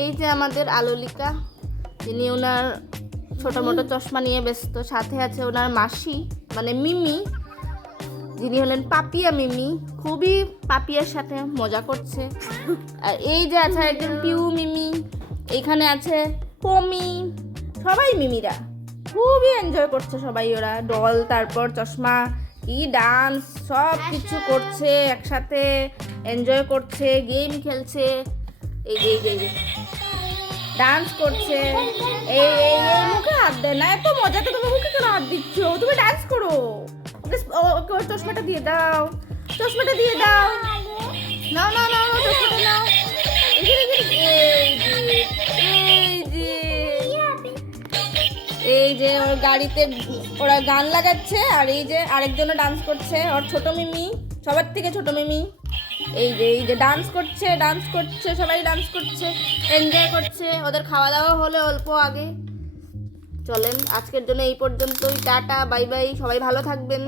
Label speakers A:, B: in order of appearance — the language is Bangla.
A: এই যে আমাদের আলোলিকা, যিনি ওনার ছোট মোটো চশমা নিয়ে ব্যস্ত, সাথে আছে ওনার মাসি মানে মিমি, যিনি হলেন পাপিয়া মিমি, খুবই পাপিয়ার সাথে মজা করছে। আর এই যে আছে একজন পিউ মিমি এইখানে আছে পমি, সবাই মিমিরা। খুবই এনজয় করছে সবাই ওরা ডল তারপর চশমা, কি ডান্স সব কিছু করছে একসাথে এনজয় করছে গেম খেলছে। এই যে এই যে, ডান্স করছে। এই এই এই মুখে হাত দেয় না। এত মজা তো তুমি মুখে কেন হাত দিচ্ছ? তুমি ডান্স করো। ওকে চশমাটা দিয়ে দাও। চশমাটা দিয়ে দাও। নাও নাও নাও নাও চশমাটা নাও। এই যে ওর গাড়িতে ওরা গান লাগাচ্ছে আর এই যে আরেকজনও ডান্স করছে। ওর ছোট মিমি সবার থেকে ছোট মিমি। এই যে এই যে ডান্স করছে ডান্স করছে, সবাই ডান্স করছে এনজয় করছে, ওদের খাওয়া দাওয়া হলে অল্প আগে। চলেন, আজকের জন্য এই পর্যন্তই, টাটা বাই বাই সবাই ভালো থাকবেন।